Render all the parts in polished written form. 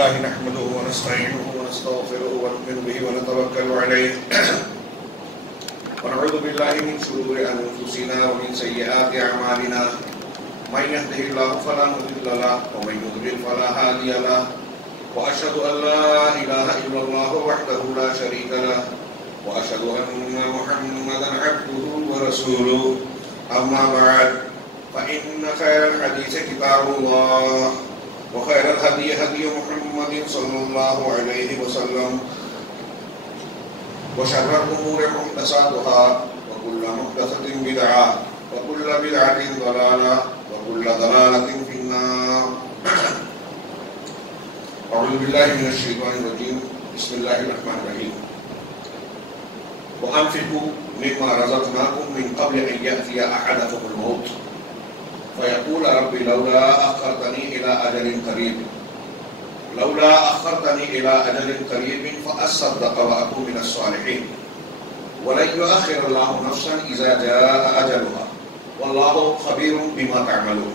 لله نحمده ونستعينه ونستغفره ونؤمن به ونتوكل عليه ونعوذ بالله من شرور أنفسنا ومن سيئات أعمالنا من يهده الله فلا مضل له ومن يضلل فلا هادي له وأشهد أن لا إله إلا الله وحده لا شريك له وأشهد أن محمدا عبده ورسوله أما بعد فإن خير الحديث كتاب الله وخير الهدي هدي محمد صلى الله عليه وسلم وشر الأمور محدثاتها وكل محدثة بدعة وكل بدعة ضلالة وكل ضلالة في النار. أعوذ بالله من الشيطان الرجيم. بسم الله الرحمن الرحيم. وأنفقوا مما رزقناكم من قبل أن يأتي أحدكم الموت فيقول رب لولا أخرتني إلى أجل قريب فأصدق وأكون من الصالحين ولن يؤخر الله نفسا إذا جاء أجلها والله خبير بما تعملون.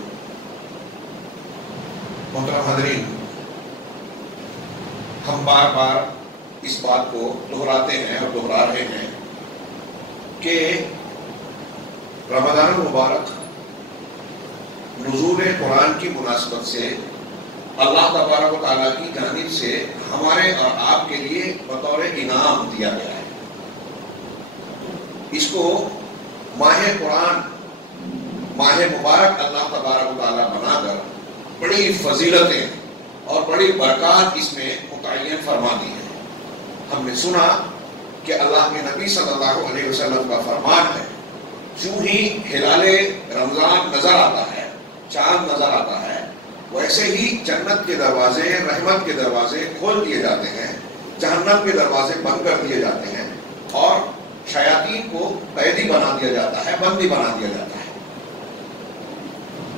محترم حاضرین، ہم بار بار اس بات کو دہراتے ہیں اور دہرا رہے ہیں کہ رمضان المبارک نزول قرآن کی مناسبت سے اللہ تبارک و تعالیٰ کی جانب سے ہمارے اور آپ کے لیے بطور انعام دیا گیا ہے. اس کو ماہ قرآن، ماہ مبارک اللہ تبارک و تعالیٰ بنا کر بڑی فضیلتیں اور بڑی برکات اس میں متعین فرما دی ہیں. ہم نے سنا کہ اللہ کے نبی صلی اللہ علیہ وسلم کا فرمان ہے، جو ہی ہلال رمضان نظر آتا ہے، چاند نظر آتا ہے، ویسے ہی جنت کے دروازے، رحمت کے دروازے کھول دیے جاتے ہیں، جہنم کے دروازے بند کر دیے جاتے ہیں اور شیاطین کو قیدی بنا دیا جاتا ہے، بندی بنا دیا جاتا ہے.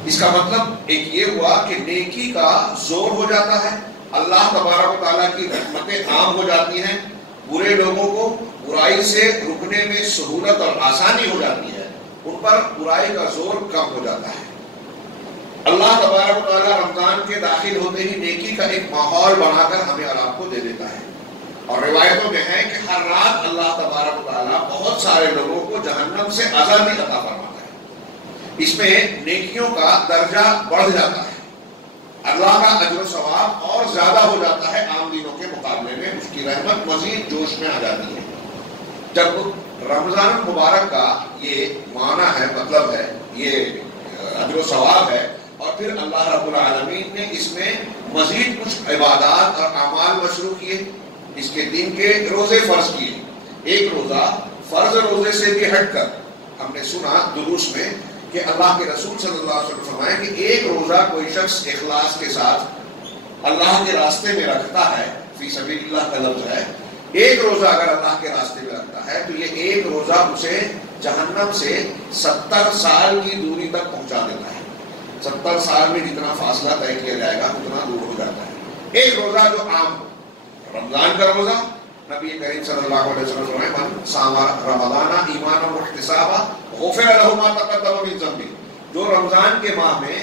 اس کا مطلب ایک یہ ہوا کہ نیکی کا زور ہو جاتا ہے، اللہ تبارک و تعالیٰ کی رحمتیں عام ہو جاتی ہیں، برے لوگوں کو برائی سے رکنے میں سہولت اور آسانی ہو جاتی ہے، ان پر برائی کا زور کم ہو جاتا ہے. اللہ تبارک و تعالیٰ رمضان کے داخل ہوتے ہی نیکی کا ایک ماحول بنا کر ہمیں اور آپ کو دے دیتا ہے. اور روایتوں میں ہے کہ ہر رات اللہ تبارک و تعالیٰ بہت سارے لوگوں کو جہنم سے آزادی عطا فرماتا ہے. اس میں نیکیوں کا درجہ بڑھ جاتا ہے، اللہ کا اجر و ثواب اور زیادہ ہو جاتا ہے عام دنوں کے مقابلے میں، اس کی رحمت مزید جوش میں آ جاتی ہے. جب رمضان المبارک کا یہ معنی ہے، مطلب ہے، یہ اجر و ثواب ہے، اور پھر اللہ رب العالمین نے اس میں مزید کچھ عبادات اور اعمال مشروع کیے. اس کے دن کے روزے فرض کیے. ایک روزہ فرض روزے سے بھی ہٹ کر ہم نے سنا دروس میں کہ اللہ کے رسول صلی اللہ علیہ وسلم فرمایا کہ ایک روزہ کوئی شخص اخلاص کے ساتھ اللہ کے راستے میں رکھتا ہے، فی سبیل اللہ کا لفظ ہے، ایک روزہ اگر اللہ کے راستے میں رکھتا ہے تو یہ ایک روزہ اسے جہنم سے 70 سال کی دوری تک پہنچا دیتا ہے. 70 سال میں جتنا فاصلہ طے کیا جائے گا اتنا دور ہو جاتا ہے. ایک روزہ جو عام رمضان کا روزہ، نبی کریم صلی اللہ علیہ وسلم نے من صام رمضان ایمانا واحتسابا غفر له ما تقدم من ذنبه، جو رمضان کے ماہ میں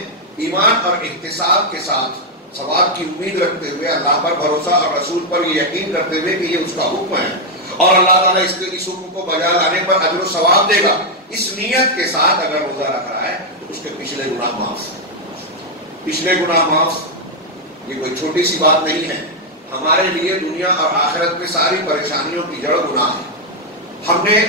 ایمان اور احتساب کے ساتھ ثواب کی امید رکھتے ہوئے، اللہ پر بھروسہ اور رسول پر یہ یقین کرتے ہوئے کہ یہ اس کا حکم ہے اور اللہ تعالیٰ اس حکم کو بجا لانے پر اجر و ثواب دے گا، اس نیت کے ساتھ اگر روزہ رکھ رہا ہے تو اس کے پچھلے گناہ معاف. پچھلے گناہ معاف یہ کوئی چھوٹی سی بات نہیں ہے. ہمارے لیے دنیا اور آخرت میں ساری پریشانیوں کی جڑ گناہ ہے. ہم نے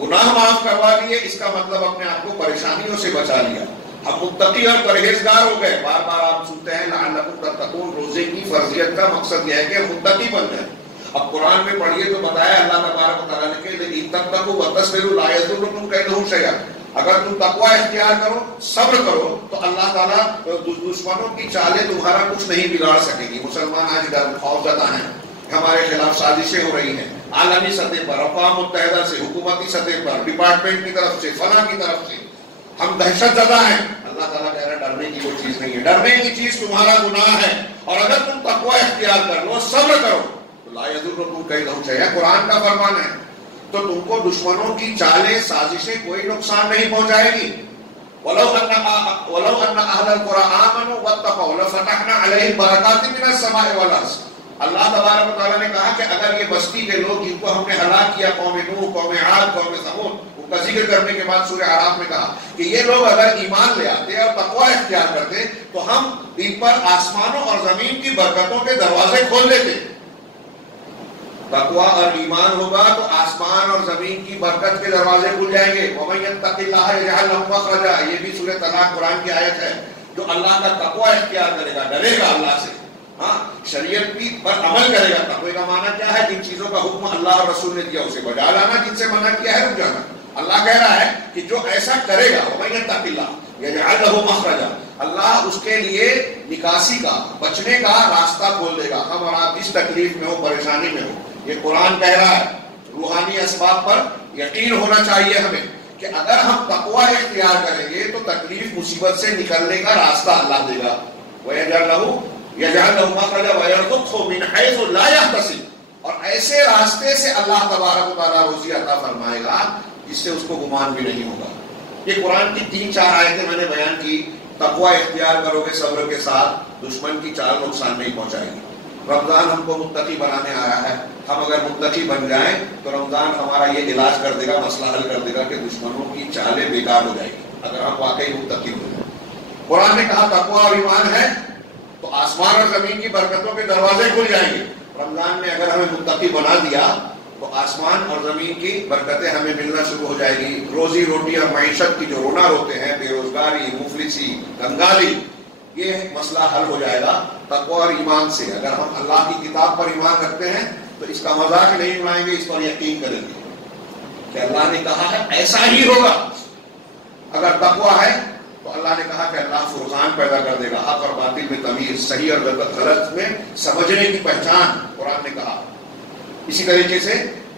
گناہ معاف کروا لیے، اس کا مطلب اپنے آپ کو پریشانیوں سے بچا لیا. ہم متقی اور پرہیزگار ہو گئے. بار بار آپ سنتے ہیں لعلکم تتقون، روزے کی فرضیت کا مقصد یہ ہے کہ متقی بن جائیں. اب قرآن میں پڑھیے تو بتایا اللہ تبارک و تعالیٰ نے کہ ان تتقوا وتصبروا لا یضرکم کیدہم شیئا، اگر تم تقوی اختیار کرو، صبر کرو تو اللہ تعالیٰ دشمنوں کی چالیں تمہارا کچھ نہیں بگاڑ سکے گی. مسلمان آج خوفزدہ ہیں، ہمارے خلاف سازشیں ہو رہی ہیں عالمی سطح پر، اقوام متحدہ سے، حکومتی سطح پر، ڈپارٹمنٹ کی طرف سے، فلاں کی طرف سے ہم دہشت زدہ ہیں. اللہ تعالیٰ کہہ رہا ہے ڈرنے کی وہ چیز نہیں ہے، ڈرنے کی چیز تمہارا گناہ ہے، اور اگر تم تقوی اختیار کر لو، صبر کرو تو لا یضرکم کیدہم شیئا، قرآن کا فرمان ہے، تو تم کو دشمنوں کی چالیں، سازشیں کوئی نقصان نہیں پہنچائے گی. ولو ان اهل القرى آمنوا واتقوا لفتحنا عليهم برکات من السماء والارض. اللہ تبارک و تعالیٰ نے کہا کہ اگر یہ بستی کے لوگ جن کو ہم نے ہلاک کیا، قوم نوح، قوم عاد، قوم ثمود، ان کا ذکر کرنے کے بعد سورہ اعراف میں کہا کہ یہ لوگ اگر ایمان لے آتے اور تقوی اختیار کرتے تو ہم ان پر آسمانوں اور زمین کی برکتوں کے دروازے کھول دیتے. تقوی اور ایمان ہوگا تو آسمان اور زمین کی برکت کے دروازے کھل جائیں گے. وَمَن يَتَّقِ اللَّهَ يَجْعَل لَهُ مَخْرَجًا، یہ بھی سورہ طلاق قرآن کی آیت ہے. جو اللہ کا تقوی اختیار کرے گا، ڈرے گا اللہ سے، ہاں شریعت کی پر عمل کرے گا. تقوی کا معنی کیا ہے؟ جن چیزوں کا حکم اللہ اور رسول نے دیا اسے بجا لانا، جن سے منع کیا ہے رک جانا. اللہ کہہ رہا ہے کہ جو ایسا کرے گا وَمَن يَتَّقِ اللَّهَ يَجْعَل لَهُ مَخْرَجًا، اللہ اس کے لیے نکاسی کا، بچنے کا راستہ کھول دے گا. ہم اور آپ جس تکلیف میں ہو، پریشانی میں ہو، یہ قرآن کہہ رہا ہے. روحانی اسباب پر یقین ہونا چاہیے ہمیں کہ اگر ہم تقوی اختیار کریں گے تو تکلیف مصیبت سے نکلنے کا راستہ اللہ دے گا. وَيَجْعَل لَهُ مَخْرَجًا وَيَرْزُقْهُ مِنْ حَيْثُ لَا يَحْتَسِبُ، اور ایسے راستے سے اللہ تبارک و تعالیٰ روزی عطا فرمائے گا جس سے اس کو گمان بھی نہیں ہوگا. یہ قرآن کی 3-4 آیتیں میں نے بیان کی. تقوی اختیار کرو گے صبر کے ساتھ، دشمن کی چال نقصان نہیں پہنچائے گی. رمضان ہم کو متقی بنانے آیا ہے. ہم اگر متقی بن جائیں تو رمضان ہمارا یہ علاج کر دے گا، مسئلہ حل کر دے گا کہ دشمنوں کی چالیں بیکار ہو جائے گی اگر ہم واقعی متقی ہو جائیں. قرآن نے کہا تقوی اور ایمان ہے تو آسمان اور زمین کی برکتوں کے دروازے کھل جائیں گے. رمضان نے اگر ہمیں متقی بنا دیا تو آسمان اور زمین کی برکتیں ہمیں ملنا شروع ہو جائے گی. روزی روٹی اور معیشت کی جو رونا روتے ہیں، بے روزگاری، مفلسی، کنگالی، یہ مسئلہ حل ہو جائے گا تقوی اور ایمان سے. اگر ہم اللہ کی کتاب پر ایمان رکھتے ہیں تو اس کا مذاق نہیں اڑائیں گے، اس پر یقین کریں گے کہ اللہ نے کہا ہے ایسا ہی ہوگا. اگر تقوی ہے تو اللہ نے کہا کہ اللہ فرقان پیدا کر دے گا، حق اور باطل میں تمیز، صحیح اور غلط میں سمجھنے کی پہچان قرآن نے کہا. اسی طریقے سے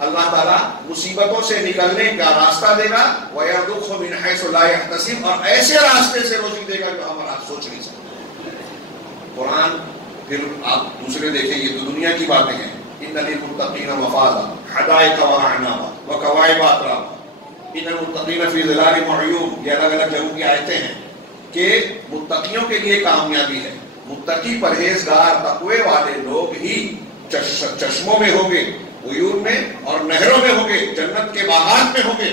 اللہ تعالیٰ مصیبتوں سے نکلنے کا راستہ دے گا. وَيَرْزُقْهُ مِنْ حَيْثُ لَا يَحْتَسِبُ، اور ایسے راستے سے روزی دے گا جو ہم اور آپ سوچ نہیں سکتے. قرآن پھر آپ دوسرے دیکھیں، یہ تو دنیا کی باتیں ہیں. إِنَّ لِلْمُتَّقِينَ مَفَازًا حَدَائِقَ وَأَعْنَابًا وَكَوَاعِبَ أَتْرَابًا إِنَّ الْمُتَّقِينَ فِي ظِلَالٍ وَعُيُونٍ. یہ الگ الگ جگہوں کی آیتیں ہیں کہ متقیوں کے لیے کامیابی ہے. متقی پرہیزگار تقوی والے لوگ ہی چشموں میں ہوں گے، عیون میں، اور نہروں میں ہوں گے، جنت کے باغات میں ہوں گے.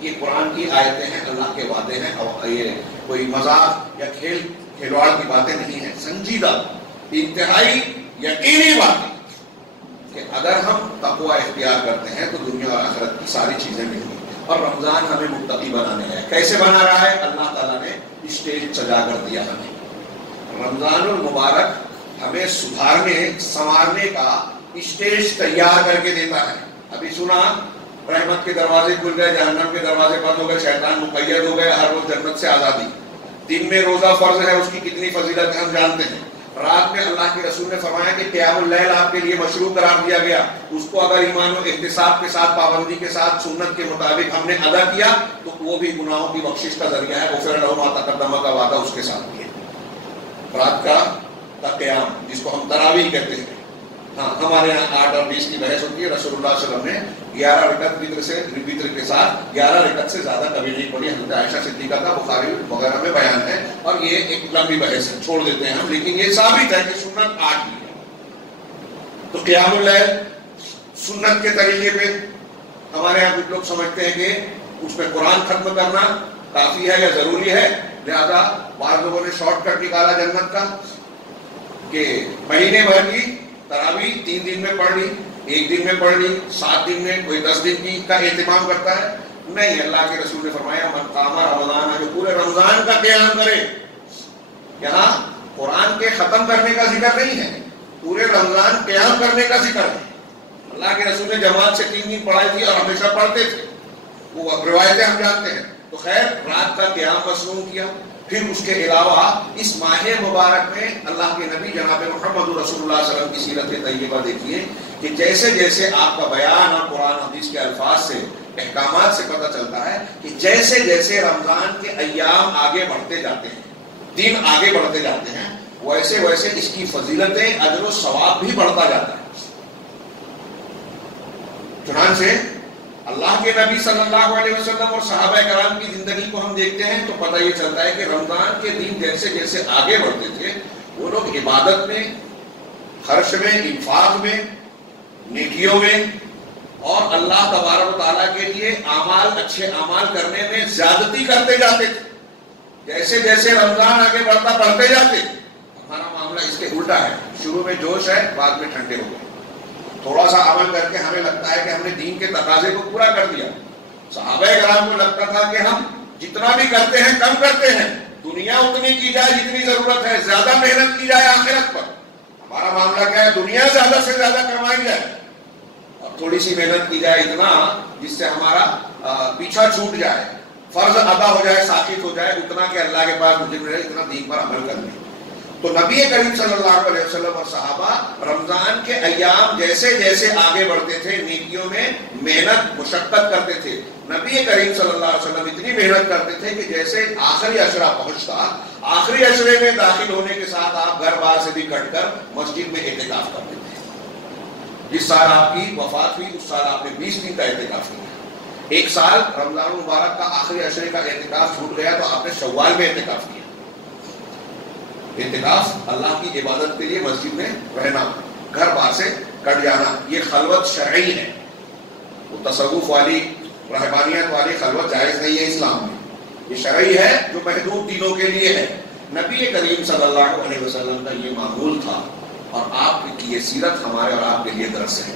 یہ قرآن کی آیتیں ہیں، اللہ کے وعدے ہیں، اور یہ کوئی مذاق یا کھلواڑ کی باتیں نہیں ہیں. سنجیدہ، انتہائی یقینی باتیں کہ اگر ہم تقوی اختیار کرتے ہیں تو دنیا اور آخرت کی ساری چیزیں مل گی. اور رمضان ہمیں متقی بنانے ہے. کیسے بنا رہا ہے؟ اللہ تعالیٰ نے اسٹیج سجا کر دیا ہمیں. رمضان المبارک ہمیں سدھارنے، سنوارنے کا اسٹیج تیار کر کے دیتا ہے. ابھی سنا رحمت کے دروازے کھل گئے، جہنم کے دروازے بند ہو گئے، شیطان مقید ہو گئے، ہر روز جنت سے آزادی. دن میں روزہ فرض ہے، اس کی کتنی فضیلت ہے ہم جانتے ہیں. رات میں اللہ کے رسول نے فرمایا کہ قیام اللیل آپ کے لیے مشروع قرار دیا گیا. اس کو اگر ایمان و احتساب کے ساتھ، پابندی کے ساتھ، سنت کے مطابق ہم نے ادا کیا تو وہ بھی گناہوں کی بخشش کا ذریعہ ہے. غفر لہ ما تقدم کا وعدہ اس کے ساتھ کیا. رات کا قیام جس کو ہم تراویح کہتے ہیں. ہاں ہمارے یہاں 8 اور 20 کی بحث ہوتی ہے. رسول اللہ صلی اللہ علیہ وسلم نے 11 رکعت وتر کے ساتھ 11 رکعت سے زیادہ کبھی نہیں پڑھی. حضرت عائشہ صدیقہ کا بخاری وغیرہ میں بیان ہے، اور یہ ایک لمبی بحث ہے، چھوڑ دیتے ہیں ہم. لیکن یہ ثابت ہے کہ سنت 8 کی ہے. تو قیام اللیل سنت کے طریقے پہ ہمارے یہاں کچھ لوگ سمجھتے ہیں کہ اس میں قرآن ختم کرنا کافی ہے یا ضروری ہے، لہذا بعض لوگوں نے شارٹ کٹ نکالا جنت کا کہ مہینے بھر کی تراویح 3 دن میں پڑھ لی، 1 دن میں پڑھ لی، 7 دن میں، کوئی 10 دن کی کا اہتمام کرتا ہے. نہیں، اللہ کے رسول نے فرمایا من قام رمضان، جو پورے رمضان کا قیام کرے. یہاں قرآن کے ختم کرنے کا ذکر نہیں ہے، پورے رمضان قیام کرنے کا ذکر ہے. اللہ کے رسول نے جماعت سے 3 دن پڑھائی تھی اور ہمیشہ پڑھتے تھے، وہ روایتیں ہم جانتے ہیں. تو خیر رات کا قیام مصنوع کیا. پھر اس کے علاوہ اس ماہ مبارک میں اللہ کے نبی جناب محمد رسول اللہ صلی اللہ علیہ وسلم کی سیرت طیبہ دیکھیے کہ جیسے جیسے آپ کا بیان اور قرآن حدیث کے الفاظ سے، احکامات سے پتہ چلتا ہے کہ جیسے جیسے رمضان کے ایام آگے بڑھتے جاتے ہیں، دن آگے بڑھتے جاتے ہیں، ویسے ویسے اس کی فضیلتیں، اجر و ثواب بھی بڑھتا جاتا ہے. چنانچہ اللہ کے نبی صلی اللہ علیہ وسلم اور صحابہ کرام کی زندگی کو ہم دیکھتے ہیں تو پتہ یہ چلتا ہے کہ رمضان کے دن جیسے جیسے آگے بڑھتے تھے وہ لوگ عبادت میں، خرچ میں، انفاق میں، نیکیوں میں اور اللہ تبارک و تعالیٰ کے لیے اعمال، اچھے اعمال کرنے میں زیادتی کرتے جاتے تھے. جیسے جیسے رمضان آگے بڑھتے جاتے. ہمارا معاملہ اس کے الٹا ہے. شروع میں جوش ہے، بعد میں ٹھنڈے ہو گئے. تھوڑا سا عمل کر کے ہمیں لگتا ہے کہ ہم نے دین کے تقاضے کو پورا کر دیا. صحابہ کرام کو لگتا تھا کہ ہم جتنا بھی کرتے ہیں کم کرتے ہیں، دنیا اتنی کی جائے جتنی ضرورت ہے، زیادہ محنت کی جائے آخرت پر. ہمارا معاملہ کیا ہے؟ دنیا زیادہ سے زیادہ کمائی جائے اور تھوڑی سی محنت کی جائے اتنا جس سے ہمارا پیچھا چھوٹ جائے، فرض ادا ہو جائے، ساقط ہو جائے اتنا کہ اللہ کے پاس مجھے ملے، اتنا دین پر عمل کر لیں. تو نبی کریم صلی اللہ علیہ وسلم اور صحابہ رمضان کے ایام جیسے جیسے آگے بڑھتے تھے نیکیوں میں محنت مشقت کرتے تھے. نبی کریم صلی اللہ علیہ وسلم اتنی محنت کرتے تھے کہ جیسے آخری عشرہ پہنچتا، آخری عشرے میں داخل ہونے کے ساتھ آپ گھر بار سے بھی کٹ کر مسجد میں اعتکاف کرتے تھے. جس سال آپ کی وفات ہوئی اس سال آپ نے 20 دن کا اعتکاف کیا. ایک سال رمضان مبارک کا آخری عشرے کا اعتکاف چھوٹ گیا تو آپ نے شوال میں اعتکاف کیا. اعتکاف اللہ کی عبادت کے لیے مسجد میں رہنا، گھر بار سے کٹ جانا، یہ خلوت شرعی ہے. وہ تصوف والی، رہبانیت والی خلوت جائز نہیں ہے اسلام میں. یہ شرعی ہے جو محدود دینوں کے لیے ہے. نبی کریم صلی اللہ علیہ وسلم کا یہ معمول تھا اور آپ کی یہ سیرت ہمارے اور آپ کے لیے درس ہے.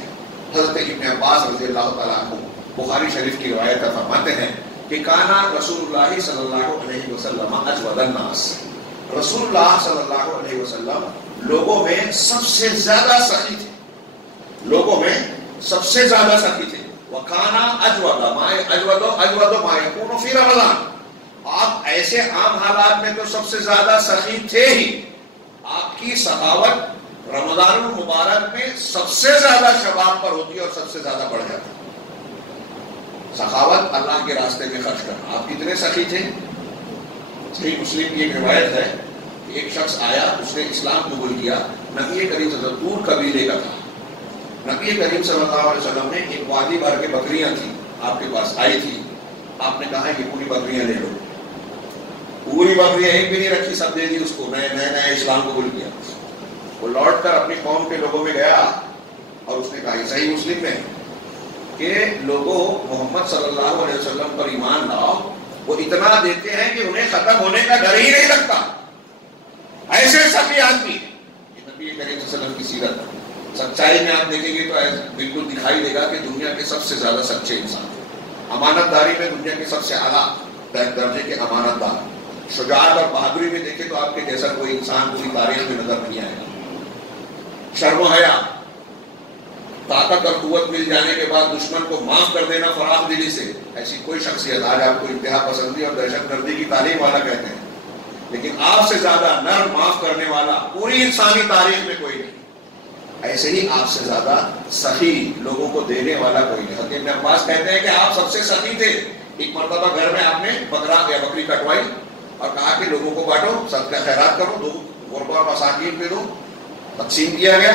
حضرت ابن عباس رضی اللہ تعالیٰ عنہ بخاری شریف کی روایت فرماتے ہیں کہ کانا رسول اللہ صلی اللہ علیہ وسلم اجود الناس. رسول اللہ صلی اللہ علیہ وسلم لوگوں میں سب سے زیادہ سخی تھے. لوگوں میں سب سے زیادہ سخی تھے. وَكَانَ أَجْوَدَ مَا يَكُونُ فِي رمضان. آپ ایسے عام حالات میں تو سب سے زیادہ سخی تھے ہی. آپ کی سخاوت رمضان المبارک میں سب سے زیادہ شباب پر ہوتی اور سب سے زیادہ بڑھ جاتی. سخاوت اللہ کے راستے میں خرچ کرنا. آپ کتنے سخی تھے؟ صحیح مسلم کی ایک روایت ہے کہ ایک شخص آیا، اس نے اسلام قبول کیا. نبی کریم صلی اللہ علیہ وسلم دور قبیلے کا تھا. نبی کریم صلی اللہ علیہ وسلم نے ایک وادی بھر کے بکریاں تھیں آپ کے پاس آئی تھی. آپ نے کہا کہ پوری بکریاں لے لو. پوری بکریاں ایک بھی نہیں رکھی، سب دے دی اس کو. نئے اسلام قبول کیا. وہ لوٹ کر اپنی قوم کے لوگوں میں گیا اور اس نے کہا، یہ صحیح مسلم میں کہ لوگوں محمد صلی اللہ علیہ وسلم پر ایمان لاؤ. وہ اتنا دیتے ہیں کہ انہیں ختم ہونے کا ڈر ہی نہیں لگتا. ایسے سخی آدمی. یہ نبی کریم صلی اللہ علیہ وسلم کی سیرت ہے. سچائی میں آپ دیکھیں گے تو بالکل دکھائی دے گا کہ دنیا کے سب سے زیادہ سچے انسان. امانت داری میں دنیا کے سب سے اعلیٰ درجے کے امانت دار. شجاعت اور بہادری میں دیکھیں تو آپ کے جیسا کوئی انسان پوری تاریخ میں نظر نہیں آئے گا. شرم و حیا، طاقت اور قوت مل جانے کے بعد دشمن کو معاف کر دینا فراخ دلی سے، ایسی کوئی شخصیت. آج آپ کو انتہا پسندی اور دہشت گردی کی تعلیم والا کہتے ہیں، لیکن آپ سے زیادہ نرم معاف کرنے والا پوری انسانی تاریخ میں کوئی نہیں. ایسے ہی آپ سے زیادہ سخی لوگوں کو دینے والا کوئی نہیں. حضرت ابن عباس کہتے ہیں کہ آپ سب سے سخی تھے. ایک مرتبہ گھر میں آپ نے بکرا یا بکری کٹوائی اور کہا کہ لوگوں کو بانٹو، صدقہ خیرات کرو، دو غربا اور مساکین پہ دو. تقسیم کیا گیا.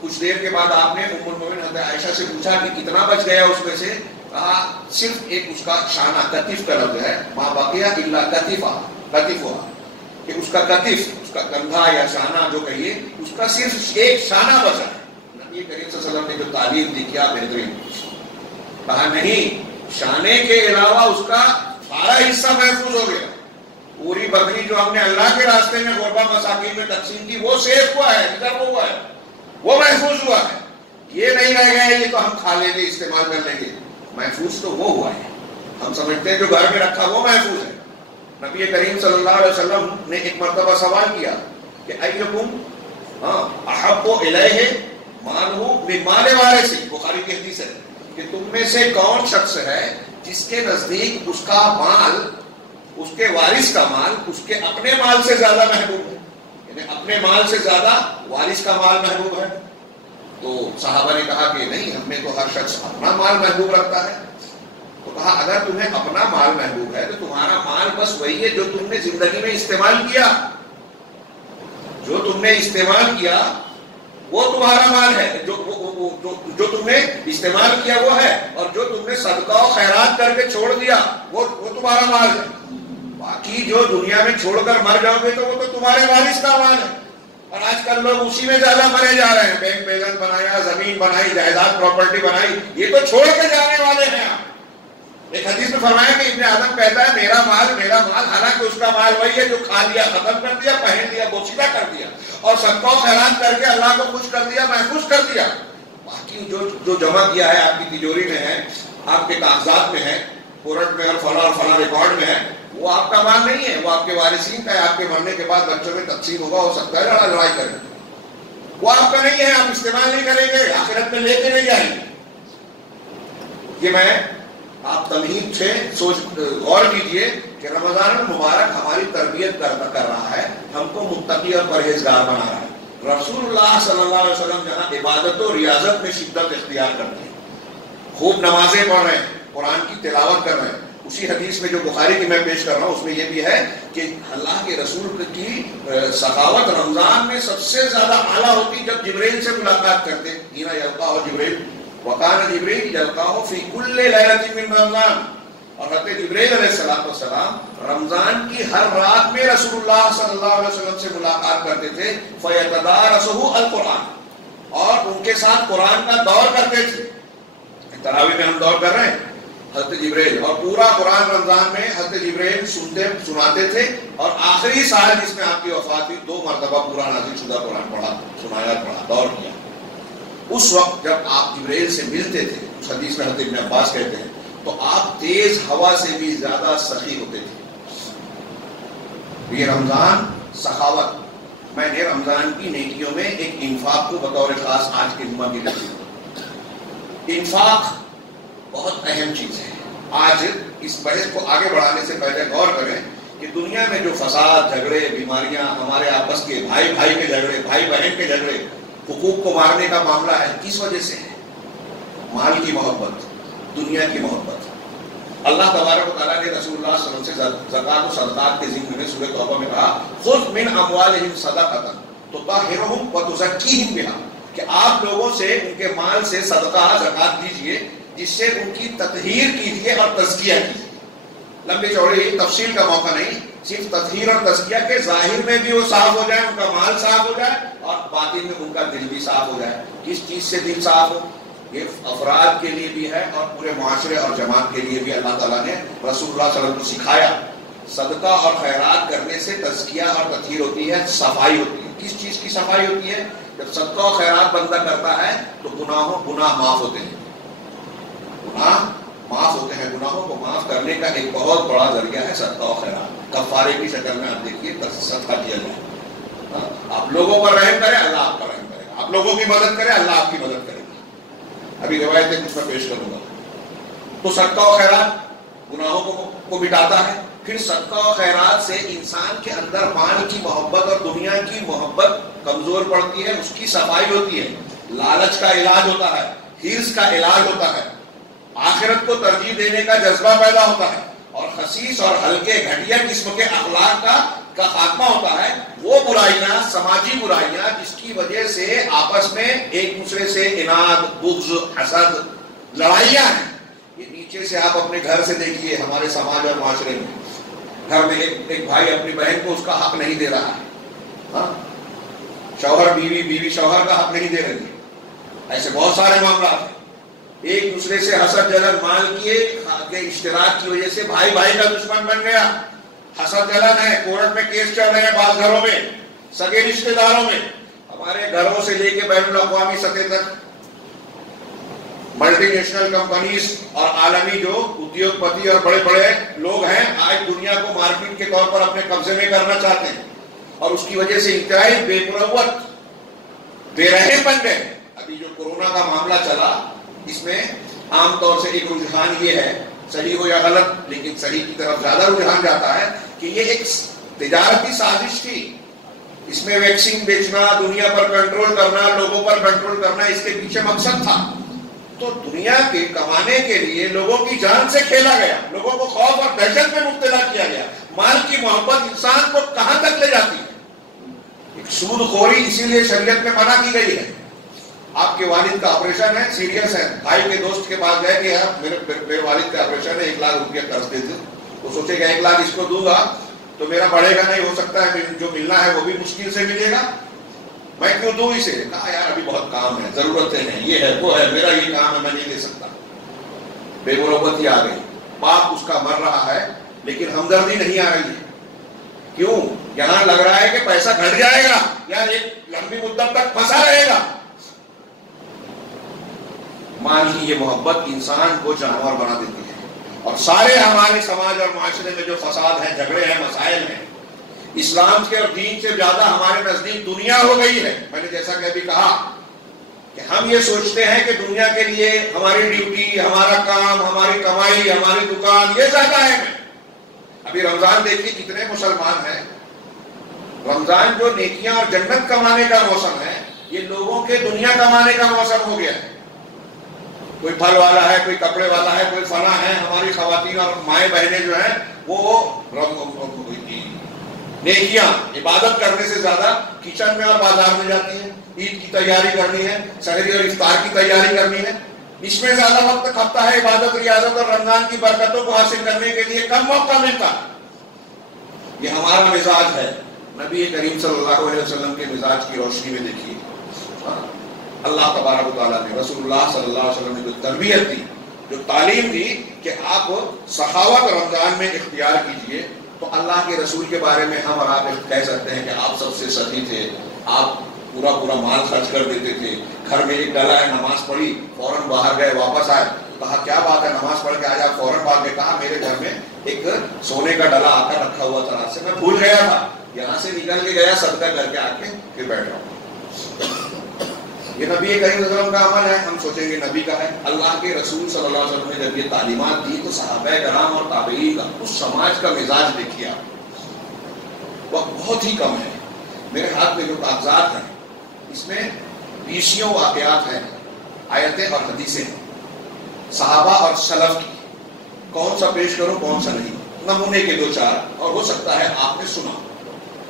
کچھ دیر کے بعد آپ نے ام المومنین حضرت عائشہ سے پوچھا کہ کتنا بچ گیا اس میں سے. کہا صرف ایک اس کا شانہ، کتف کا لفظ ہے، ما بقیہ الا کتفہ، کہ اس کا کتف، اس کا کندھا یا شانہ جو کہیے، اس کا صرف ایک شانہ بچا ہے. نبی کریم صلی اللہ علیہ وسلم نے جو تعلیم دی کیا بہترین. کہا نہیں، شانے کے علاوہ اس کا سارا حصہ محفوظ ہو گیا. پوری بکری جو ہم نے اللہ کے راستے میں غربا مساکین میں تقسیم کی وہ سیف ہوا ہے، ریزرو ہوا ہے، وہ محفوظ ہوا ہے. یہ نہیں رہ گیا یہ تو ہم کھا لیں گے، استعمال کر لیں گے. محفوظ تو وہ ہوا ہے. ہم سمجھتے ہیں جو گھر میں رکھا وہ محفوظ ہے. نبی کریم صلی اللہ علیہ وسلم نے ایک مرتبہ سوال کیا کہ ایکم احب الیہ مالہ من مال وارث. بخاری کی حدیث ہے کہ تم میں سے کون شخص ہے جس کے نزدیک اس کا مال، اس کے وارث کا مال اس کے اپنے مال سے زیادہ محبوب ہے. یعنی اپنے مال سے زیادہ وارث کا مال محبوب ہے. تو صحابہ نے کہا کہ نہیں، ہم نے تو ہر شخص اپنا مال محبوب رکھتا ہے. تو کہا اگر تمہیں اپنا مال محبوب ہے تو تمہارا مال بس وہی ہے جو تم نے زندگی میں استعمال کیا. جو تم نے استعمال کیا وہ تمہارا مال ہے. جو جو تم نے استعمال کیا وہ ہے، اور جو تم نے صدقہ و خیرات کر کے چھوڑ دیا وہ تمہارا مال ہے. باقی جو دنیا میں چھوڑ کر مر جاؤ گے تو وہ تو تمہارے وارث کا مال ہے. اور آج کل لوگ اسی میں زیادہ مرے جا رہے ہیں. بینک بیلنس بنایا، زمین بنائی، جائیداد پراپرٹی بنائی، یہ تو چھوڑ کے جانے والے ہیں. ایک حدیث میں فرمایا کہ ابن آدم کہتا ہے میرا مال، حالانکہ اس کا مال وہی ہے جو کھا لیا، ختم کر دیا، پہن لیا، بوسیدہ کر دیا، اور صدقہ و خیرات کر کے اللہ کو خوش کر دیا، محفوظ کر دیا. باقی جو جمع کیا ہے آپ کی تجوری میں ہے، آپ کے کاغذات میں ہے، کورٹ میں اور فلاں ریکارڈ میں ہے، وہ آپ کا مال نہیں ہے، وہ آپ کے وارثین کا ہے. آپ کے مرنے کے بعد بچوں میں تقسیم ہوگا، ہو سکتا ہے لڑائی کریں، وہ آپ کا نہیں ہے، آپ استعمال نہیں کریں گے، آخرت میں لے کے نہیں جائیں گے. یہ میں آپ تمہید سے غور کیجئے کہ رمضان المبارک ہماری تربیت کر رہا ہے، ہم کو متقی اور پرہیزگار بنا رہا ہے. رسول اللہ صلی اللہ علیہ وسلم جہاں عبادت و ریاضت میں شدت اختیار کرتے ہیں، خوب نمازیں پڑھ رہے ہیں، قرآن کی تلاوت کر رہے ہیں، اسی حدیث میں جو بخاری کی میں پیش کر رہا ہوں اس میں یہ بھی ہے کہ اللہ کے رسول کی سخاوت رمضان میں سب سے زیادہ اعلیٰ ہوتی جب جبریل سے ملاقات کرتے. حین یلقاہ جبریل وکان جبریل یلقاہ فی کل لیلۃ من رمضان. اور حضرت جبریل علیہ السلام رمضان کی ہر رات میں رسول اللہ صلی اللہ علیہ وسلم سے ملاقات کرتے تھے. فیتدارسہ القرآن، اور ان کے ساتھ قرآن کا دور کرتے تھے. تراویح میں ہم دور کر رہے ہیں، حضرت جبریل، اور پورا قرآن رمضان میں حضرت جبریل سناتے تھے. اور آخری سال جس میں آپ کی وفات ہوئی 2 مرتبہ پورا نازل شدہ قرآن پڑھا، دور کیا. اس وقت جب آپ جبریل سے ملتے تھے، اس حدیث میں حضرت ابن عباس کہتے ہیں، تو آپ تیز ہوا سے بھی زیادہ سخی ہوتے تھے. یہ رمضان سخاوت، میں نے رمضان کی نیکیوں میں ایک انفاق کو بطور خاص آج کے جمعہ کی لکھی. انفاق بہت اہم چیز ہے. آج اس بحث کو آگے بڑھانے سے پہلے غور کریں کہ دنیا میں جو فساد، جھگڑے، بیماریاں، ہمارے آپس کے بھائی کے جھگڑے، بھائی بہن کے جھگڑے، حقوق کو مارنے کا معاملہ ہے، کس وجہ سے ہے؟ مال کی محبت، دنیا کی محبت. اللہ تبارک و تعالیٰ نے رسول اللہ صلی اللہ علیہ وسلم سے زکوٰۃ و صدقات کے ذکر میں سورہ توبہ میں کہا خذ من اموالہم صدقۃ تطہرہم وتزکیہم بہا، کہ آپ لوگوں سے ان کے مال سے صدقہ زکوٰۃ دیجئے جس سے ان کی تطہیر کیجئے اور تزکیہ کیجئے. لمبی چوڑی تفصیل کا موقع نہیں، صرف تطہیر اور تزکیہ کے ظاہر میں بھی وہ صاف ہو جائے، ان کا مال صاف ہو جائے، اور باطن میں ان کا دل بھی صاف ہو جائے. کس چیز سے دل صاف ہو؟ یہ افراد کے لیے بھی ہے اور پورے معاشرے اور جماعت کے لیے بھی اللہ تعالیٰ نے رسول اللہ صلی اللہ علیہ وسلم کو سکھایا. صدقہ اور خیرات کرنے سے تزکیہ اور تطہیر ہوتی ہے، صفائی ہوتی ہے. کس چیز کی صفائی ہوتی ہے؟ جب صدقہ و خیرات بندہ کرتا ہے تو گناہ معاف ہوتے ہیں. گناہ معاف ہوتے ہیں. گناہوں کو معاف کرنے کا ایک بہت بڑا ذریعہ ہے صدقہ و خیرات. کفارے کی شکل میں آپ دیکھیے صدقہ کیا جائے. آپ لوگوں پر رحم کریں، اللہ آپ پر رحم کرے گا. آپ لوگوں کی مدد کریں، اللہ آپ کی مدد کرے گا. ابھی روایتیں کچھ میں پیش کروں گا. تو صدقہ و خیرات گناہوں کو مٹاتا ہے. پھر صدقہ و خیرات سے انسان کے اندر مال کی محبت اور دنیا کی محبت کمزور پڑتی ہے، اس کی صفائی ہوتی ہے. لالچ کا علاج ہوتا ہے، حرص کا علاج ہوتا ہے، آخرت کو ترجیح دینے کا جذبہ پیدا ہوتا ہے، اور خسیس اور ہلکے گھٹیا قسم کے اخلاق کا خاتمہ ہوتا ہے. وہ برائیاں، سماجی برائیاں جس کی وجہ سے آپس میں ایک دوسرے سے اناد، بغض، حسد، لڑائیاں ہیں، یہ نیچے سے آپ اپنے گھر سے دیکھیے. ہمارے سماج اور معاشرے میں گھر میں ایک بھائی اپنی بہن کو اس کا حق نہیں دے رہا ہے، شوہر بیوی شوہر کا حق نہیں دے رہی ہے. ایسے بہت سارے معاملات ہیں. ایک دوسرے سے حسد جلن، مال کے اشتراک کی وجہ سے بھائی کا دشمن بن گیا. حسد جلن ہے، کورٹ میں کیس چل رہے ہیں بعض گھروں میں، سگے رشتے داروں میں. ہمارے گھروں سے لے کے بین الاقوامی سطح تک ملٹی نیشنل کمپنیز اور عالمی جو ادیوگ پتی اور بڑے بڑے لوگ ہیں آج دنیا کو مارکیٹ کے طور پر اپنے قبضے میں کرنا چاہتے ہیں، اور اس کی وجہ سے انتہائی بے مروت، بے رحم بن گئے. ابھی جو کورونا کا معاملہ چلا، اس میں عام طور سے ایک رجحان یہ ہے، صحیح ہو یا غلط لیکن صحیح کی طرف زیادہ رجحان جاتا ہے، کہ یہ ایک تجارتی سازش تھی. اس میں ویکسین بیچنا، دنیا پر کنٹرول کرنا، لوگوں پر کنٹرول کرنا، اس کے پیچھے مقصد تھا. تو دنیا کے کمانے کے لیے لوگوں کی جان سے کھیلا گیا، لوگوں کو خوف اور دہشت میں مبتلا کیا گیا. مال کی محبت انسان کو کہاں تک لے جاتی ہے؟ ایک سود خوری اسی لیے شریعت میں منع کی گئی ہے. آپ کے والد کا آپریشن ہے، سیریس ہے، بھائی کے دوست کے پاس گئے کہ ہاں میرے والد کا آپریشن ہے، 1 لاکھ روپیہ قرض دے دو. وہ سوچے گا 1 لاکھ اس کو دوں گا تو میرا بڑھے گا نہیں، ہو سکتا ہے جو ملنا ہے وہ بھی مشکل سے ملے گا، میں کیوں دوں اسے. کہا یار ابھی بہت کام ہے، ضرورتیں ہیں، یہ ہے وہ ہے، میرا یہ کام ہے، میں نہیں دے سکتا. بے مروتی آ گئی، باپ اس کا مر رہا ہے لیکن ہمدردی نہیں آ رہی ہے. کیوں؟ یہاں لگ رہا ہے کہ پیسہ گھٹ جائے گا یا ایک لمبی مدت تک پھنسا رہے گا. ماں کی یہ محبت انسان کو جانور بنا دیتی ہے. اور سارے ہمارے سماج اور معاشرے میں جو فساد ہیں، جھگڑے ہیں، مسائل ہیں، اسلام کے اور دین سے زیادہ ہمارے نزدیک دنیا ہو گئی ہے. میں نے جیسا کہ ابھی کہا کہ ہم یہ سوچتے ہیں کہ دنیا کے لیے ہماری ڈیوٹی، ہمارا کام، ہماری کمائی، ہماری دکان یہ زیادہ ہے. ابھی رمضان دیکھیے کتنے مسلمان ہیں. رمضان جو نیکیاں اور جنت کمانے کا موسم ہے، یہ لوگوں کے دنیا کمانے کا موسم ہو گیا ہے. کوئی پھل والا ہے، کوئی کپڑے والا ہے، کوئی فلاں ہے. ہماری خواتین اور مائیں بہنیں جو ہیں وہ نیکیاں عبادت کرنے سے زیادہ کچن میں اور بازار میں جاتی ہیں. عید کی تیاری کرنی ہے، سحری اور افطار کی تیاری کرنی ہے، اس میں زیادہ وقت کھپتا ہے. عبادت، ریاضت اور رمضان کی برکتوں کو حاصل کرنے کے لیے کم موقع ملتا. یہ ہمارا مزاج ہے. نبی کریم صلی اللہ علیہ وسلم کے مزاج کی روشنی میں دیکھیے، اللہ تبارک و تعالیٰ نے، رسول اللہ صلی اللہ علیہ وسلم نے جو تربیت دی، جو تعلیم دی کہ آپ سخاوت رمضان میں اختیار کیجئے، تو اللہ کے رسول کے بارے میں ہم اور آپ کہہ سکتے ہیں کہ آپ سب سے سخی تھے. آپ پورا مال خرچ کر دیتے تھے. گھر میں ایک ڈلا ہے، نماز پڑھی، فوراً باہر گئے، واپس آئے، کہا کیا بات ہے، نماز پڑھ کے آج آپ فوراً بھاگ گئے. کہا میرے گھر میں ایک سونے کا ڈلا آ کر رکھا ہوا تھا، رات سے میں بھول گیا تھا، یہاں سے نکل کے گیا، صدقہ کر کے آ کے پھر بیٹھ رہا ہوں. یہ نبی کریم صلی اللہ علیہ وسلم کا عمل ہے. ہم سوچیں گے نبی کا ہے. اللہ کے رسول صلی اللہ علیہ وسلم نے جب یہ تعلیمات دی تو صحابہ کرام اور تابعین کا، اس سماج کا مزاج دیکھیے آپ. وقت بہت ہی کم ہے. میرے ہاتھ میں جو کاغذات ہیں اس میں 20 واقعات ہیں، آیتیں اور حدیثیں صحابہ اور سلف کی. کون سا پیش کروں کون سا نہیں، نمونے کے 2-4، اور ہو سکتا ہے آپ نے سنا.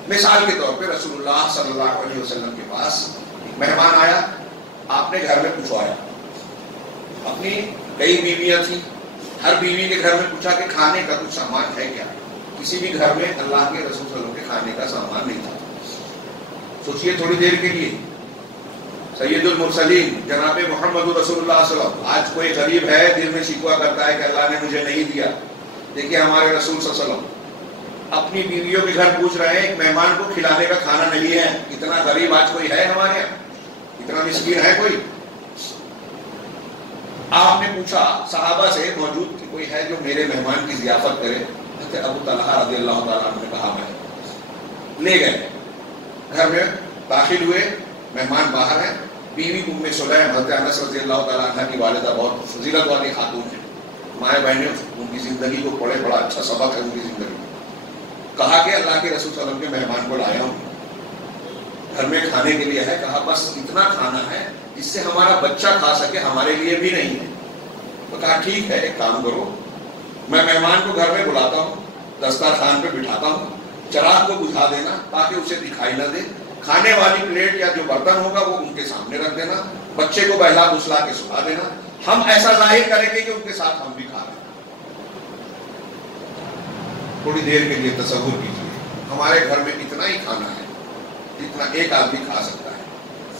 مثال کے طور پہ رسول اللہ صلی اللہ علیہ وسلم کے پاس ایک مہمان آیا، آپ نے گھر میں پوچھوایا. اپنی کئی بیویاں تھیں، ہر بیوی کے گھر میں پوچھا کہ کھانے کا کچھ سامان ہے کیا. کسی بھی گھر میں اللہ کے رسول صلی اللہ علیہ وسلم کے کھانے کا سامان نہیں تھا. سوچئے تھوڑی دیر کے لیے، سید المرسلین جناب محمد رسول اللہ صلی اللہ علیہ وسلم. آج کوئی غریب ہے دل میں شکوہ کرتا ہے کہ اللہ نے مجھے نہیں دیا. دیکھیے ہمارے رسول صلی اللہ علیہ وسلم اپنی بیویوں کے گھر پوچھ رہے ہیں ایک مہمان کو کھلانے کا کھانا نہیں ہے. اتنا غریب آج کوئی ہے ہمارے یہاں؟ اتنا مسکین ہے کوئی؟ آپ نے پوچھا صحابہ سے موجود کہ کوئی ہے جو میرے مہمان کی ضیافت کرے. ابو طلحہ رضی اللہ تعالیٰ عنہ نے کہا میں. لے گئے، گھر میں داخل ہوئے، مہمان باہر ہیں. بیوی ام سلیم حضرت انس رضی اللہ تعالیٰ عنہ کی والدہ بہت فضیلت والی خاتون ہیں. مائیں بہنیں ان کی زندگی کو پڑھے، بڑا اچھا سبق ہے ان کی زندگی. کہا کہ اللہ کے رسول صلی اللہ علیہ وسلم کے مہمان کو لایا ہوں، گھر میں کھانے کے لیے ہے. کہا بس اتنا کھانا ہے جس سے ہمارا بچہ کھا سکے، ہمارے لیے بھی نہیں ہے. تو کہا ٹھیک ہے ایک کام کرو، میں مہمان کو گھر میں بلاتا ہوں، دسترخوان پہ بٹھاتا ہوں، چراغ کو بجھا دینا تاکہ اسے دکھائی نہ دے. کھانے والی پلیٹ یا جو برتن ہوگا وہ ان کے سامنے رکھ دینا، بچے کو بہلا بسلا کے سلا دینا. ہم ایسا ظاہر کریں گے کہ ان کے ساتھ ہم بھی کھا رہے ہیں. تھوڑی دیر کے لیے تصور کیجیے، ہمارے گھر میں اتنا ہی کھانا ہے جتنا ایک آدمی کھا سکتا ہے.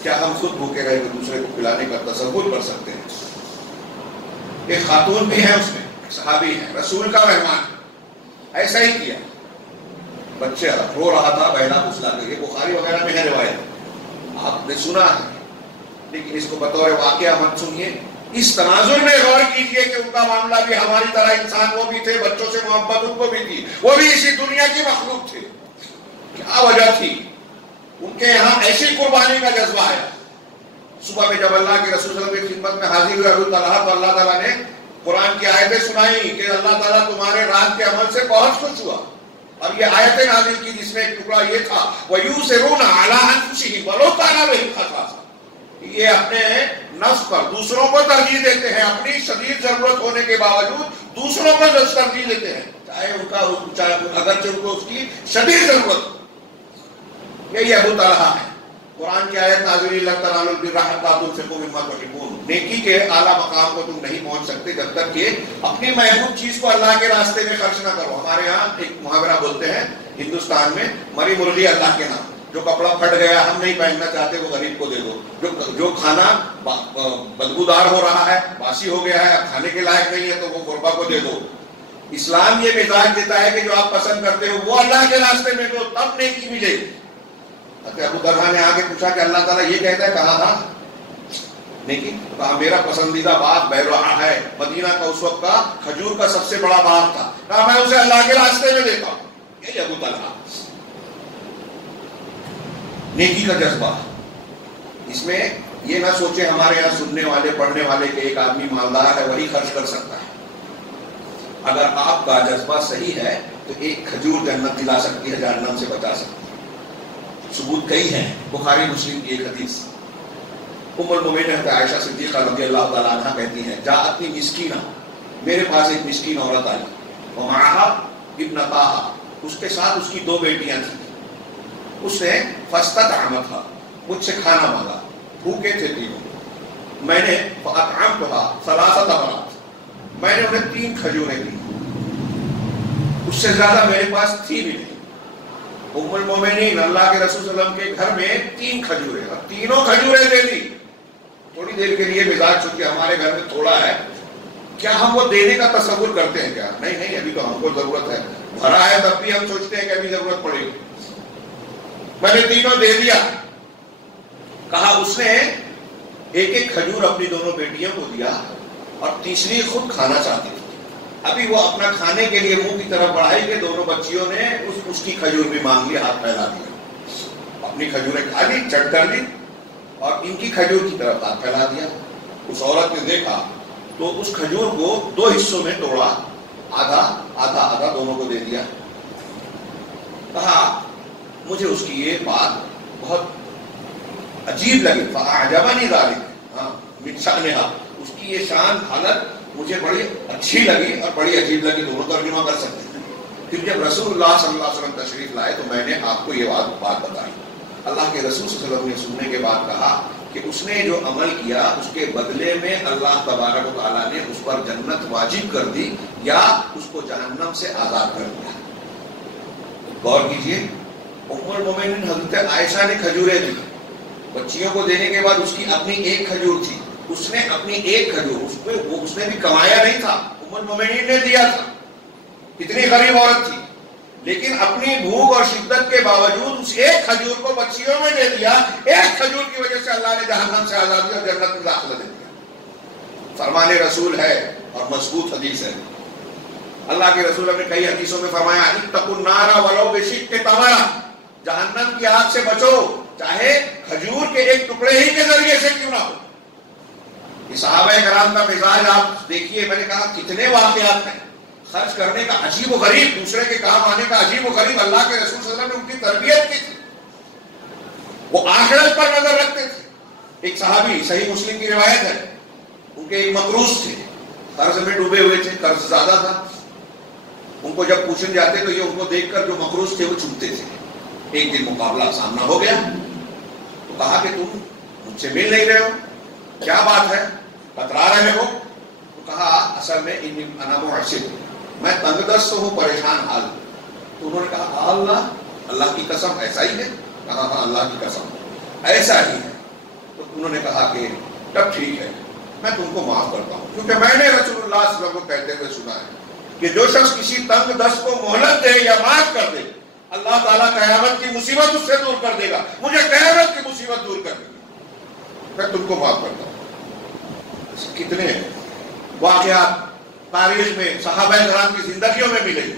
کیا ہم خود بھوکے رہے تو دوسرے کو کھلانے کا تصور کر سکتے ہیں؟ ایک خاتون بھی ہے، اس میں صحابی ہے، رسول کا مہمان، ایسا ہی کیا. بچے رو رہا تھا، بہلا پھسلا کے، یہ بخاری وغیرہ میں ہے روایت، آپ نے سنا ہے، لیکن اس کو بطور واقعہ مت سنیے. اس تناظر میں غور کیجئے کہ ان کا معاملہ بھی ہماری طرح انسان وہ بھی تھے، بچوں سے محبت ان کو بھی تھی، وہ بھی اسی دنیا کی مخلوق تھے. کیا وجہ تھی؟ ان کے یہاں ایسی قربانی کا جذبہ ہے. صبح میں جب اللہ کے رسول صلی اللہ علیہ وسلم کی خدمت میں حاضر ہوئے ابو طلحہ، تو اللہ تعالیٰ نے قرآن کی آیتیں سنائی کہ اللہ تعالیٰ تمہارے رات کے عمل سے بہت خوش ہوا. اور یہ آیتیں نازل کی جس میں ایک ٹکڑا یہ تھا وَيُؤْثِرُونَ عَلَىٰ أَنفُسِهِمْ وَلَوْ كَانَ بِهِمْ خَصَاصَةٌ. یہ اپنے نفس پر دوسروں کو ترجیح دیتے ہیں، اپنی شدید ضرورت ہونے کے باوجود دوسروں کو ترجیح دیتے ہیں، چاہے اگرچہ ان کو اس کی شدید ضرورت. یہی ابو طلحہ ہے. قرآن کی آیت نازل لن تنالوا البر حتى تنفقوا مما تحبون، نیکی کے اعلیٰ مقام کو تم نہیں پہنچ سکتے جب تک کہ اپنی محبوب چیز کو اللہ کے راستے میں خرچ نہ کرو۔ ہمارے ہاں ایک محاورہ بولتے ہیں ہندوستان میں، مری مرغی اللہ کے نام، جو کپڑا پھٹ گیا ہم نہیں پہننا چاہتے وہ غریب کو دے دو، جو کھانا بدبودار ہو رہا ہے، باسی ہو گیا ہے، اب کھانے کے لائق نہیں ہے تو وہ غربا کو دے دو۔ اسلام یہ مزاج دیتا ہے کہ جو آپ پسند کرتے ہو وہ اللہ کے راستے میں دو، تب نیکی ملے گی۔ ابو طلحہ نے آگے پوچھا کہ اللہ تعالیٰ یہ کہتا ہے، کہا تھا نیکی، کہا میرا پسندیدہ باغ بیروعہ ہے، مدینہ کا اس وقت کا کھجور کا سب سے بڑا باغ تھا، کہا میں اسے اللہ کے راستے میں دیتا ہوں۔ یہی ابو طلحہ، نیکی کا جذبہ۔ اس میں یہ نہ سوچے ہمارے یہاں سننے والے پڑھنے والے کہ ایک آدمی مالدار ہے وہی خرچ کر سکتا ہے۔ اگر آپ کا جذبہ صحیح ہے تو ایک کھجور جنت دلا سکتی ہے، جہنم سے بچا سکتی ہے۔ ثبوت کئی ہیں، بخاری مسلم کی ایک حدیث، ام المومنین حضرت عائشہ صدیقہ رضی اللہ تعالیٰ عنہ کہتی ہیں، جاءتنی مسکینہ، میرے پاس ایک مسکین عورت آئی، ومعہا ابنتاہا، اس کے ساتھ اس کی 2 بیٹیاں تھیں، اس نے فاستطعمتھا، مجھ سے کھانا مانگا، بھوکے تھے تینوں، میں نے فاطعمتھا 3 تمرات، میں نے انہیں 3 کھجوریں دی، اس سے زیادہ میرے پاس تھی بھی نہیں۔ ام المومنین اللہ کے رسول صلی اللہ علیہ وسلم کے گھر میں 3 کھجوریں، اور تینوں کھجوریں دے دی۔ تھوڑی دیر کے لیے مزاج چونکہ ہمارے گھر میں تھوڑا ہے، کیا ہم وہ دینے کا تصور کرتے ہیں؟ کیا نہیں ابھی تو ہم کو ضرورت ہے، بھرا ہے تب بھی ہم سوچتے ہیں کہ ابھی ضرورت پڑے گی۔ میں نے تینوں دے دیا۔ کہا اس نے ایک ایک کھجور اپنی دونوں بیٹیوں کو دیا اور تیسری خود کھانا چاہتی تھی۔ ابھی وہ اپنا کھانے کے لیے منہ کی طرف بڑھائی کہ دونوں بچیوں نے اس کی کھجور بھی مانگ لی، ہاتھ پھیلا دیا، اپنی کھجوریں کھا لی، چٹ کر لی، اور ان کی کھجور کی طرف ہاتھ پھیلا دیا۔ اس عورت نے دیکھا تو اس کھجور کو 2 حصوں میں توڑا، آدھا آدھا آدھا دونوں کو دے دیا۔ کہا مجھے اس کی یہ بات بہت عجیب لگی، فاعجبنی ذلک، من شأنہا، اس کی یہ شان حالت مجھے بڑی اچھی لگی اور بڑی عجیب لگی، دونوں ترجمہ کر سکتے ہیں۔ پھر جب رسول اللہ صلی اللہ علیہ وسلم تشریف لائے تو میں نے آپ کو یہ بات بتائی۔ اللہ کے رسول صلی اللہ علیہ وسلم نے سننے کے بعد کہا کہ اس نے جو عمل کیا اس کے بدلے میں اللہ تبارک و تعالیٰ نے اس پر جنت واجب کر دی یا اس کو جہنم سے آزاد کر دیا۔ غور کیجئے، ام المومنین حضرت عائشہ نے کھجوریں دی، بچیوں کو دینے کے بعد اس کی اپنی ایک کھجور تھی، اس نے اپنی ایک کھجور، اس نے بھی کمایا نہیں تھا، ام المومنین نے دیا تھا، اتنی غریب عورت تھی، لیکن اپنی بھوک اور شدت کے باوجود اس ایک کھجور کو بچیوں میں دے دیا۔ ایک کھجور کی وجہ سے اللہ نے جہنم سے آزادی اور جنت میں داخلہ دے دیا۔ فرمان رسول ہے اور مضبوط حدیث ہے۔ اللہ کے رسول نے کئی حدیثوں میں فرمایا، اتقوا النار ولو بشق تمرہ، جہنم کی آگ سے بچو چاہے کھجور کے ایک ٹکڑے ہی کے ذریعے سے کیوں نہ ہو۔ صحابہ کرام کا مزاج آپ دیکھیے، میں نے کہا کتنے واقعات ہیں خرچ کرنے کا عجیب و غریب، دوسرے کے کام آنے کا عجیب و غریب۔ اللہ کے رسول صلی اللہ علیہ وسلم نے ان کی تربیت کی تھی، وہ آخرت پر نظر رکھتے تھے۔ ایک صحابی، صحیح مسلم کی روایت ہے، ان کے ایک مقروض تھے، قرض میں ڈوبے ہوئے تھے، قرض زیادہ تھا، ان کو جب پوچھنے جاتے تو یہ ان کو دیکھ کر جو مقروض تھے وہ چھپتے تھے۔ ایک دن مقابلہ سامنا ہو گیا تو کہا کہ تم مجھ سے مل نہیں رہے ہو، کیا بات ہے، کترا رہے ہو؟ تو کہا اصل میں انا معسر، میں تنگ دست ہوں، پریشان حال۔ تو انہوں نے کہا اللہ کی قسم ایسا ہی ہے؟ کہا ہاں اللہ کی قسم ایسا ہی ہے۔ تو انہوں نے کہا کہ تب ٹھیک ہے، میں تم کو معاف کرتا ہوں، کیونکہ میں نے رسول اللہ صلی اللہ علیہ وسلم کو کہتے ہوئے سنا ہے کہ جو شخص کسی تنگ دست کو مہلت دے یا معاف کر دے، اللہ تعالیٰ قیامت کی مصیبت اس سے دور کر دے گا۔ مجھے قیامت کی مصیبت دور کر دے گی، میں تم کو معاف کرتا ہوں۔ کتنے واقعات تاریخ میں صحابہ کرام کی زندگیوں میں ملے گی۔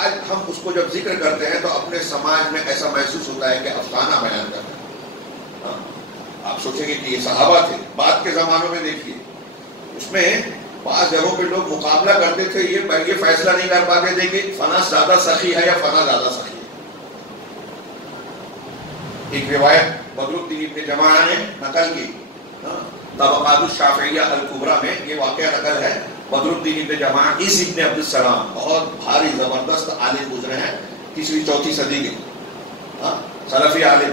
آج ہم اس کو جب ذکر کرتے ہیں تو اپنے سماج میں ایسا محسوس ہوتا ہے کہ افسانہ بیان کر رہے ہیں۔ آپ سوچیں گے کہ یہ صحابہ تھے، بعد کے زمانوں میں دیکھیے اس میں بعض جگہوں پہ لوگ مقابلہ کرتے تھے، یہ فیصلہ نہیں کر پاتے تھے کہ فلاں زیادہ سخی ہے یا فلاں زیادہ سخی ہے۔ ایک روایت بدر الدین ابن جماعہ نے نقل کی، طبقات الشافعیہ الکبریٰ میں یہ واقعہ نقل ہے۔ بدر الدین ابن جماعہ اس ابن عبد السلام بہت بھاری زبردست عالم گزرے ہیں 3ری 4تھی صدی کے، سلفی عالم،